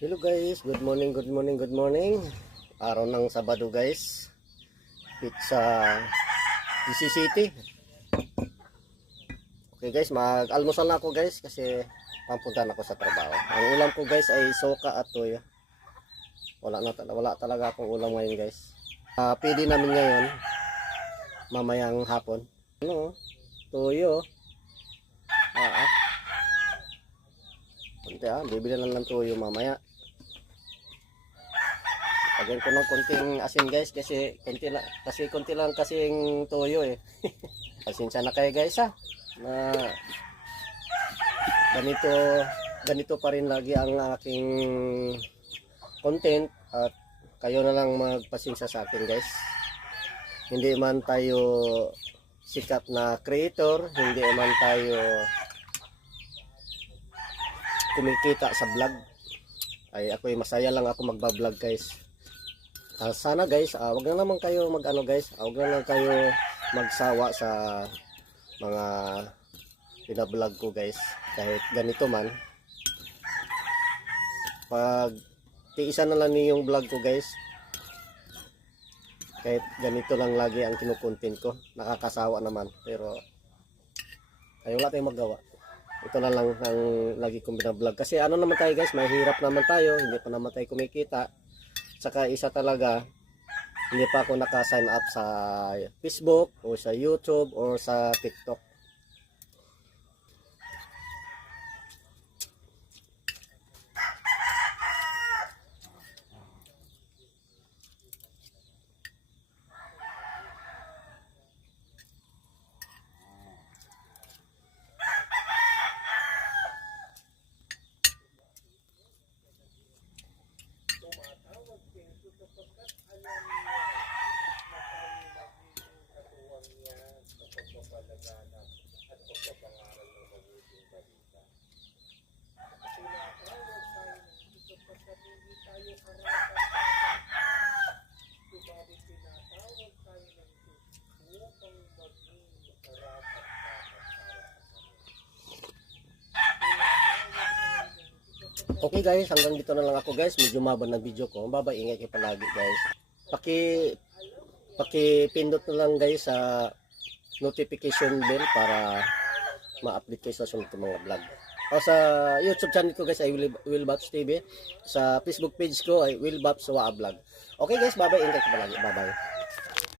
Hello guys, good morning, good morning, good morning. Araw ng Sabado guys. Pizza DC City. Okay guys, mag-almusal na ako guys kasi pampunta na ako sa trabaho. Ang ulam ko guys ay soka at toyo. Wala talaga akong ulam ngayon guys. PD namin ngayon mamayang hapon. Ano? Toyo. Bibili lang ng toyo mamaya. Lagyan ko ng konting asin guys kasi konti lang kasing toyo eh. Pasensya na kayo guys na ganito pa rin lagi ang aking content at kayo na lang magpasensya sa akin guys. Hindi man tayo sikat na creator, hindi man tayo kumikita sa vlog, ay ako'y masaya lang ako magba-vlog guys. Sana guys, wag na naman kayo wag na lang kayo magsawa sa mga pina-vlog ko guys. Kahit ganito man, pag tiisan na lang niyo yung vlog ko guys. Kahit ganito lang lagi ang kinukontent ko, nakakasawa naman, pero ay wala tayong magawa. Ito na lang ang lagi kong bina-vlog kasi ano naman tayo guys, mahirap naman tayo, hindi pa naman tayo kumikita. Saka isa talaga, hindi pa ako naka-sign up sa Facebook o sa YouTube o sa TikTok. Okay guys, hanggang dito na lang ako guys. Medyo mababa ng video ko. Ingay kayo palagi guys. Paki-pindot na lang guys sa notification bell para ma-update kayo sa sunod ng mga vlog. O sa YouTube channel ko guys ay Willbabs TV. Sa Facebook page ko ay Willbabs Vlog. Okay guys, ingay kayo palagi. Bye bye.